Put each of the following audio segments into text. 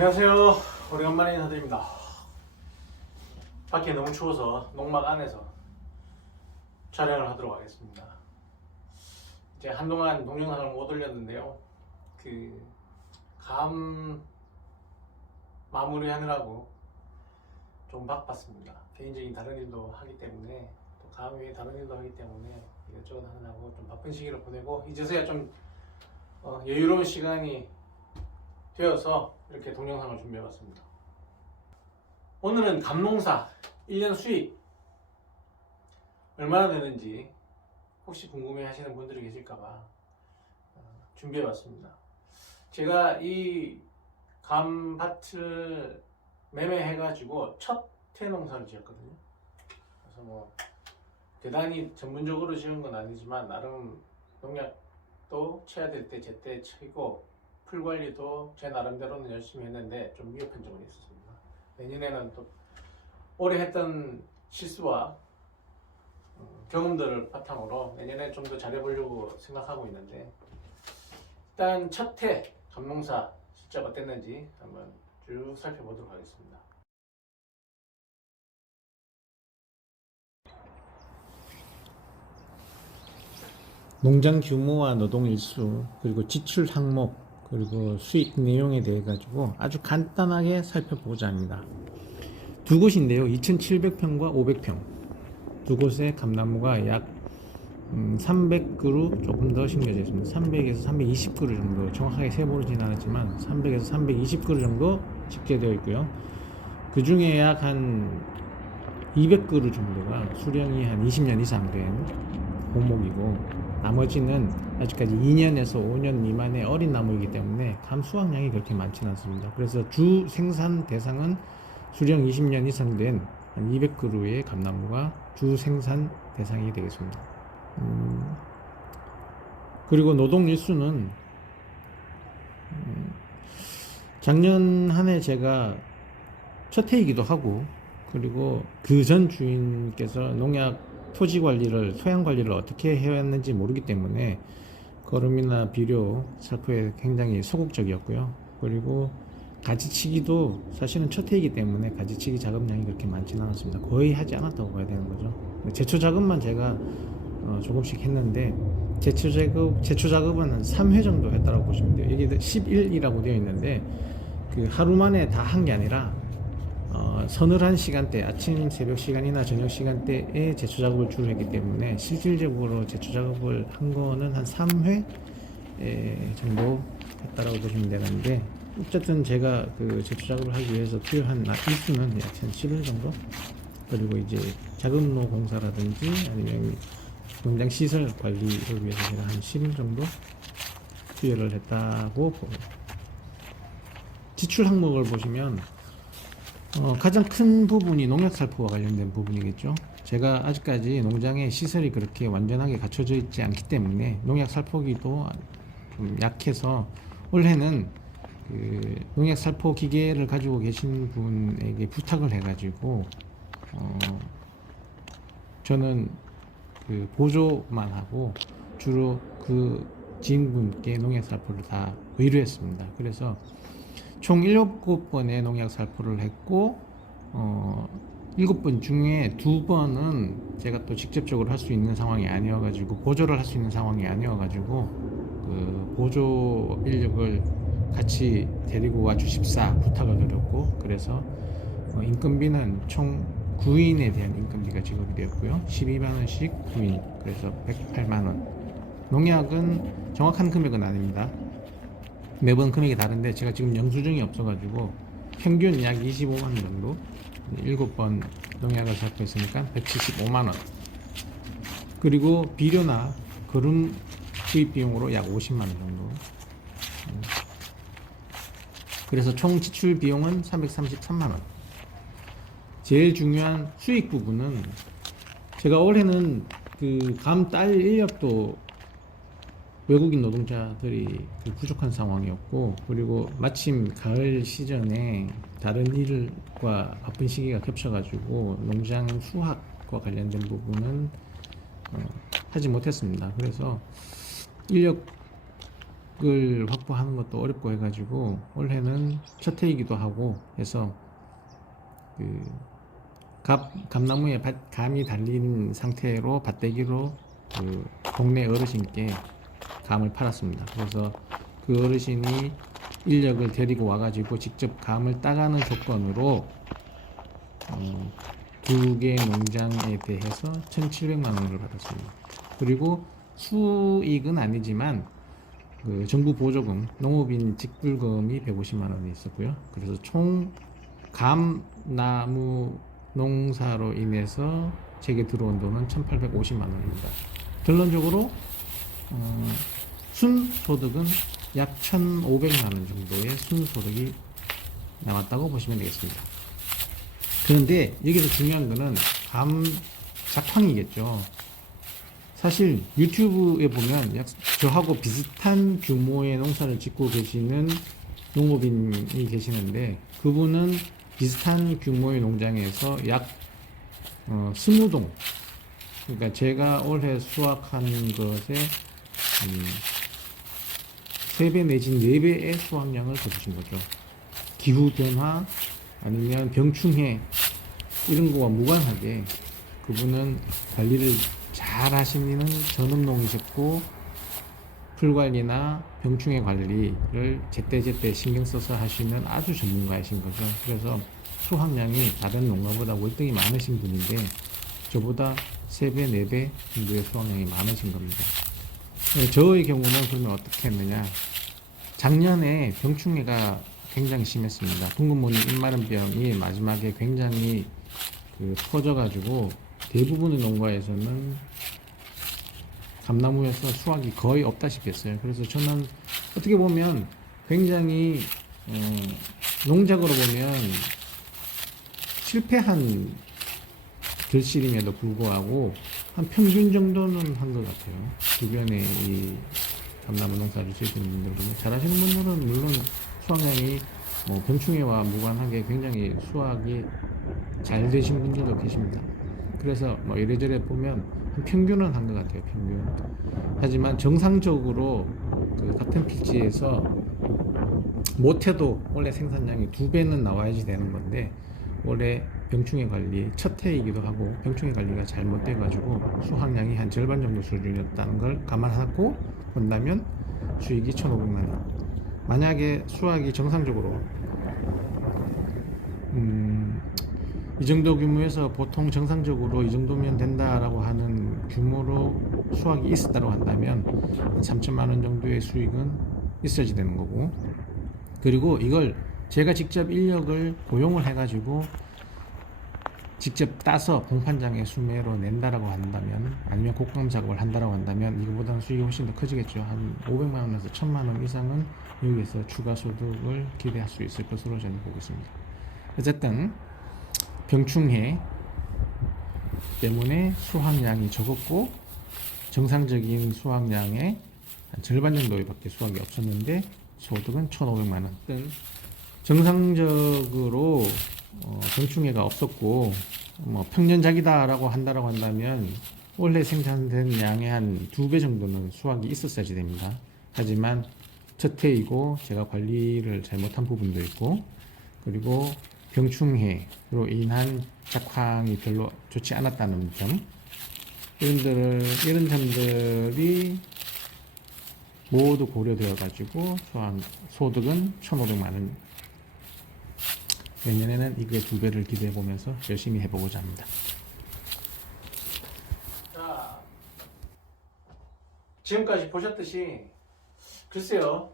안녕하세요. 오래간만에 인사드립니다. 밖에 너무 추워서 농막 안에서 촬영을 하도록 하겠습니다. 이제 한동안 동영상을 못 올렸는데요. 감 마무리하느라고 좀 바빴습니다. 개인적인 다른 일도 하기 때문에, 또 감 외에 다른 일도 하기 때문에 이것저것 하느라고 좀 바쁜 시기를 보내고, 이제서야 좀 여유로운 시간이 되어서 이렇게 동영상을 준비해봤습니다. 오늘은 감농사 1년 수익 얼마나 되는지 혹시 궁금해 하시는 분들이 계실까봐 준비해봤습니다. 제가 이 감밭을 매매해가지고 첫 태농사를 지었거든요. 그래서 뭐 대단히 전문적으로 지은 건 아니지만 나름 농약도 쳐야 될 때 제때 치고 풀 관리도 제 나름대로는 열심히 했는데 좀 위협한 적은 있었습니다. 내년에는 또 올해 했던 실수와 경험들을 바탕으로 내년에 좀 더 잘해보려고 생각하고 있는데, 일단 첫 해 감농사 실제 어땠는지 한번 쭉 살펴보도록 하겠습니다. 농장 규모와 노동 일수, 그리고 지출 항목, 그리고 수익 내용에 대해 가지고 아주 간단하게 살펴보고자 합니다. 두 곳인데요. 2,700평과 500평 두 곳의 감나무가 약 300그루 조금 더 심겨져 있습니다. 300에서 320그루 정도, 정확하게 세보지는 않았지만 300에서 320그루 정도 집계되어 있고요. 그 중에 약 한 200그루 정도가 수령이 한 20년 이상 된 고목이고, 나머지는 아직까지 2년에서 5년 미만의 어린 나무이기 때문에 감 수확량이 그렇게 많지는 않습니다. 그래서 주 생산 대상은 수령 20년 이상 된 한 200그루의 감나무가 주 생산 대상이 되겠습니다. 그리고 노동 일수는 작년 한 해 제가 첫 해이기도 하고, 그리고 그 전 주인께서 농약 토지 관리를, 토양 관리를 어떻게 해왔는지 모르기 때문에 거름이나 비료, 살포에 굉장히 소극적이었고요. 그리고 가지치기도 사실은 첫 해이기 때문에 가지치기 작업량이 그렇게 많지는 않았습니다. 거의 하지 않았다고 봐야 되는 거죠. 제초 작업만 제가 조금씩 했는데, 제초 작업은 한 3회 정도 했다고 보시면 돼요. 여기 11이라고 되어 있는데, 그 하루 만에 다 한 게 아니라 서늘한 시간대, 아침 새벽 시간이나 저녁 시간대에 제초 작업을 주로 했기 때문에 실질적으로 제초 작업을 한 거는 한 3회 정도 했다라고 보시면 되는데, 어쨌든 제가 그 제초 작업을 하기 위해서 필요한 일수는 약 한 10일 정도, 그리고 이제 자금로 공사라든지 아니면 농장 시설 관리를 위해서 제가 한 10일 정도 투여를 했다고 보고, 지출 항목을 보시면 가장 큰 부분이 농약 살포와 관련된 부분이겠죠. 제가 아직까지 농장에 시설이 그렇게 완전하게 갖춰져 있지 않기 때문에 농약 살포기도 좀 약해서, 올해는 그 농약 살포 기계를 가지고 계신 분에게 부탁을 해가지고 저는 그 보조만 하고 주로 그 지인분께 농약 살포를 다 의뢰했습니다. 그래서 총 7번의 농약 살포를 했고, 7번 중에 2번은 제가 또 직접적으로 할 수 있는 상황이 아니어가지고, 보조를 할 수 있는 상황이 아니어가지고, 그 보조 인력을 같이 데리고 와 주십사 부탁을 드렸고, 그래서 인건비는 총 9인에 대한 인건비가 지급이 되었고요. 12만원씩 9인, 그래서 108만원. 농약은 정확한 금액은 아닙니다. 매번 금액이 다른데 제가 지금 영수증이 없어가지고 평균 약 25만원 정도, 7번 농약을 살포했으니까 175만원. 그리고 비료나 거름 구입 비용으로 약 50만원 정도. 그래서 총 지출 비용은 333만원. 제일 중요한 수익 부분은, 제가 올해는 그 감 딸 인력도 외국인 노동자들이 부족한 상황이었고, 그리고 마침 가을 시즌에 다른 일과 바쁜 시기가 겹쳐가지고 농장 수확과 관련된 부분은 하지 못했습니다. 그래서 인력 확보하는 것도 어렵고 해가지고 올해는 첫 해이기도 하고 해서 그 감나무에 감이 달린 상태로 밭대기로 그 동네 어르신께 감을 팔았습니다. 그래서 그 어르신이 인력을 데리고 와가지고 직접 감을 따가는 조건으로 2개 농장에 대해서 1,700만 원을 받았습니다. 그리고 수익은 아니지만 그 정부 보조금, 농업인 직불금이 150만 원이 있었고요. 그래서 총 감나무 농사로 인해서 제게 들어온 돈은 1,850만 원입니다. 결론적으로 순소득은 약 1,500만 원 정도의 순소득이 나왔다고 보시면 되겠습니다. 그런데 여기서 중요한 거는 감 작황이겠죠. 사실 유튜브에 보면 저하고 비슷한 규모의 농사를 짓고 계시는 농업인이 계시는데 그분은 비슷한 규모의 농장에서 약 20동, 그러니까 제가 올해 수확한 것에 3배 내지 4배의 수확량을 거두신 거죠. 기후변화 아니면 병충해 이런 거와 무관하게 그분은 관리를 잘 하시는 전업농이셨고 풀관리나 병충해 관리를 제때제때 신경 써서 하시는 아주 전문가이신 거죠. 그래서 수확량이 다른 농가보다 월등히 많으신 분인데 저보다 3배, 4배 정도의 수확량이 많으신 겁니다. 저의 경우는 그러면 어떻게 했느냐, 작년에 병충해가 굉장히 심했습니다. 둥근무늬 입마름병이 마지막에 굉장히 퍼져가지고 대부분의 농가에서는 감나무에서 수확이 거의 없다시피 했어요. 그래서 저는 어떻게 보면 굉장히 농작으로 보면 실패한 결실임에도 불구하고 한 평균 정도는 한 것 같아요. 주변에 이 감나무 농사를 지으시는 분들 보면 잘하시는 분들은 물론 수확량이 병충해와 무관하게 굉장히 수확이 잘 되신 분들도 계십니다. 그래서 이래저래 보면 한 평균은 한 것 같아요. 평균. 하지만 정상적으로 그 같은 필지에서 못해도 원래 생산량이 2배는 나와야지 되는 건데 올해 병충해 관리 첫 해이기도 하고 병충해 관리가 잘못돼 가지고 수확량이 한 절반 정도 수준이었다는 걸 감안하고 본다면 수익이 1,500만 원. 만약에 수확이 정상적으로 이 정도 규모에서 보통 정상적으로 이 정도면 된다라고 하는 규모로 수확이 있었다고 한다면 3천만 원 정도의 수익은 있어야지 되는 거고, 그리고 이걸 제가 직접 인력을 고용을 해가지고 직접 따서 공판장에 수매로 낸다라고 한다면, 아니면 곡감 작업을 한다라고 한다면 이거보다는 수익이 훨씬 더 커지겠죠. 한 500만 원에서 1,000만 원 이상은 여기에서 추가 소득을 기대할 수 있을 것으로 저는 보고 있습니다. 어쨌든 병충해 때문에 수확량이 적었고 정상적인 수확량의 한 절반 정도밖에 수확이 없었는데 소득은 1,500만 원. 정상적으로 병충해가 없었고 평년작이다라고 한다면 원래 생산된 양의 한 2배 정도는 수확이 있었어야지 됩니다. 하지만 첫 해이고 제가 관리를 잘못한 부분도 있고, 그리고 병충해로 인한 작황이 별로 좋지 않았다는 점, 이런 점들이 모두 고려되어 가지고 소득은 1,500만 원. 내년에는 이거의 2배를 기대해 보면서 열심히 해보고자 합니다. 자, 지금까지 보셨듯이 글쎄요,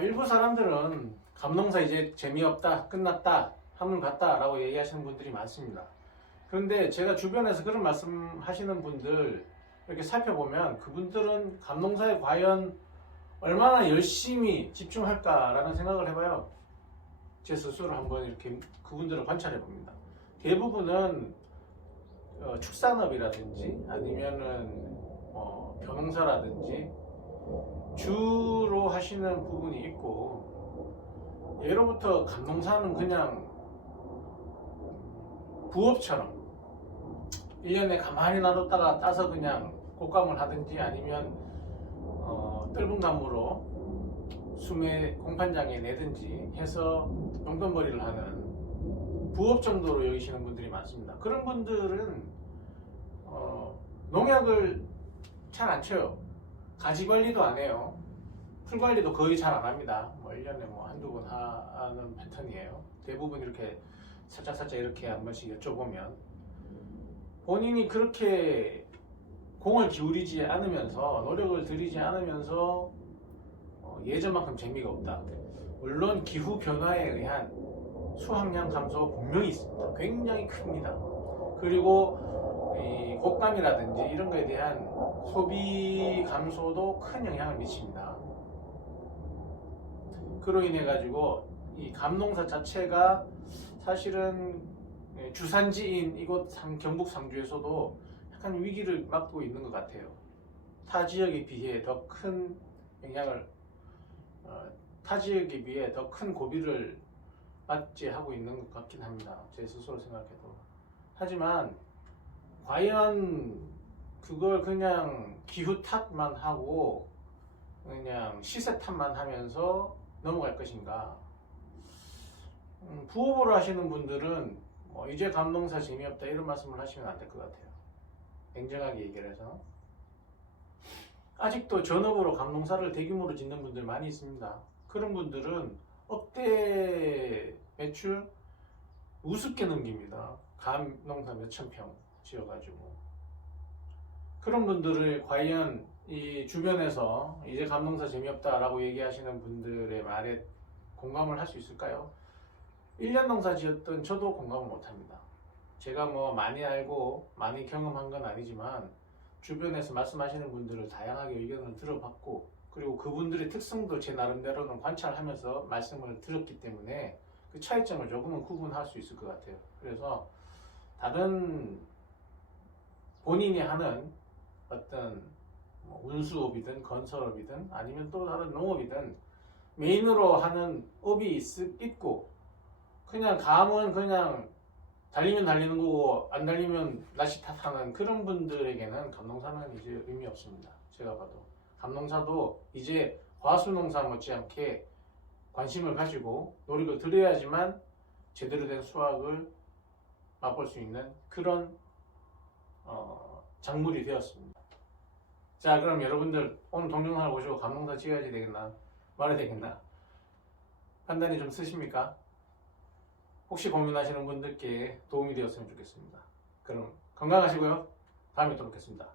일부 사람들은 감농사 이제 재미없다, 끝났다, 한물 갔다 라고 얘기하시는 분들이 많습니다. 그런데 제가 주변에서 그런 말씀 하시는 분들 이렇게 살펴보면 그분들은 감농사에 과연 얼마나 열심히 집중할까라는 생각을 해봐요. 제 스스로 한번 이렇게 그분들을 관찰해 봅니다. 대부분은 축산업이라든지 아니면은 벼농사라든지 주로 하시는 부분이 있고, 예로부터 감농사는 그냥 부업처럼 1년에 가만히 놔뒀다가 따서 그냥 곡감을 하든지 아니면 뜰분 감으로 수매 공판장에 내든지 해서 용돈벌이를 하는 부업 정도로 여기시는 분들이 많습니다. 그런 분들은 농약을 잘 안 쳐요. 가지 관리도 안 해요. 풀 관리도 거의 잘 안 합니다. 뭐 1년에 뭐 한두 번 하는 패턴이에요. 대부분 이렇게 살짝 이렇게 한 번씩 여쭤보면 본인이 그렇게 공을 기울이지 않으면서 노력을 들이지 않으면서 예전만큼 재미가 없다. 물론 기후 변화에 의한 수확량 감소가 분명히 있습니다. 굉장히 큽니다. 그리고 이 곡감이라든지 이런 거에 대한 소비 감소도 큰 영향을 미칩니다. 그로 인해 가지고 이 감농사 자체가 사실은 주산지인 이곳 경북 상주에서도 약간 위기를 맞고 있는 것 같아요. 타 지역에 비해 더 큰 영향을 타 지역에 비해 더 큰 고비를 맞이하고 있는 것 같긴 합니다. 제 스스로 생각해도. 하지만 과연 그걸 그냥 기후 탓만 하고 그냥 시세 탓만 하면서 넘어갈 것인가? 부업으로 하시는 분들은 이제 감농사 재미없다 이런 말씀을 하시면 안 될 것 같아요. 냉정하게 얘기를 해서. 아직도 전업으로 감농사를 대규모로 짓는 분들 많이 있습니다. 그런 분들은 억대 매출 우습게 넘깁니다. 감농사 몇천 평 지어가지고. 그런 분들을 과연 이 주변에서 이제 감농사 재미없다라고 얘기하시는 분들의 말에 공감을 할 수 있을까요? 1년 농사 지었던 저도 공감을 못합니다. 제가 뭐 많이 알고 많이 경험한 건 아니지만 주변에서 말씀하시는 분들을 다양하게 의견을 들어봤고 그리고 그분들의 특성도 제 나름대로는 관찰하면서 말씀을 들었기 때문에 그 차이점을 조금은 구분할 수 있을 것 같아요. 그래서 다른 본인이 하는 어떤 운수업이든 건설업이든 아니면 또 다른 농업이든 메인으로 하는 업이 있고 그냥 감은 그냥 달리면 달리는 거고 안 달리면 날씨 탓하는 그런 분들에게는 감농사는 이제 의미 없습니다. 제가 봐도 감농사도 이제 과수농사 못지않게 관심을 가지고 노력을 들여야지만 제대로 된 수확을 맛볼 수 있는 그런 작물이 되었습니다. 자, 그럼 여러분들 오늘 동영상을 보시고 감농사 지어야지 되겠나 말아야 되겠나 판단이 좀 쓰십니까? 혹시 고민하시는 분들께 도움이 되었으면 좋겠습니다. 그럼 건강하시고요. 다음에 또 뵙겠습니다.